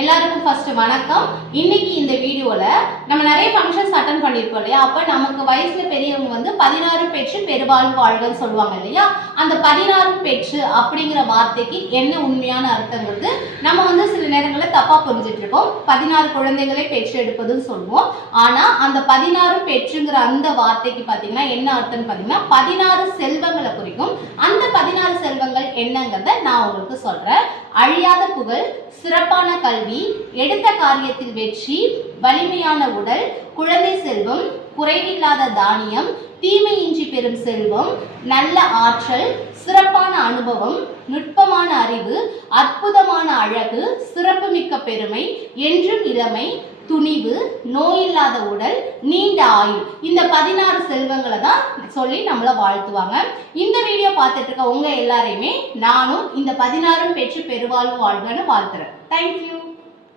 எல்லாருக்கும் ஃபர்ஸ்ட் வணக்கம். இன்னைக்கு இந்த வீடியோல நம்ம நிறைய ஃபங்க்ஷன்ஸ் அட்டன் பண்ணியிருக்கோம் இல்லையா? அப்ப நமக்கு வயசுல பெரியவங்க வந்து பதினாறு பெற்று பெருவாழ்வு வாழ்கன்னு சொல்லுவாங்க இல்லையா? அந்த பதினாறு பெற்று அப்படிங்கிற வார்த்தைக்கு என்ன உண்மையான அர்த்தங்கிறது நம்ம வந்து சில நேரங்களில் தப்பா புரிஞ்சிட்டு இருக்கோம். பதினாறு குழந்தைகளை பெற்று எடுப்பதுன்னு சொல்லுவோம். ஆனா அந்த பதினாறு பெற்றுங்கிற அந்த வார்த்தைக்கு பாத்தீங்கன்னா என்ன அர்த்தம்னு பாத்தீங்கன்னா பதினாறு செல்வங்களை குறிக்கும். என்னங்கிறத நான் உங்களுக்கு சொல்றேன். அழியாத புகழ் சிறப்பான கல்வி எடுத்த காரியத்தில் வெற்றி வலிமையான உடல் குழந்தை செல்வம் குறைவில்லாத தானியம் தீமையின்றி பெறும் செல்வம் நல்ல ஆற்றல் சிறப்பான அனுபவம் நுட்பமான அறிவு அற்புதமான அழகு சிறப்புமிக்க பெருமை என்றும் இளமை துணிவு நோயில்லாத உடல் நீண்ட ஆயுள். இந்த பதினாறு செல்வங்களை சொல்லி நம்மள வாழ்த்துவாங்க. இந்த வீடியோ பார்த்துட்டு இருக்க உங்க எல்லாரையுமே நானும் இந்த பதினாறும் பெற்று பெருவாழ்வு வாழ்கன்னு வாழ்த்துறேன். தேங்க்யூ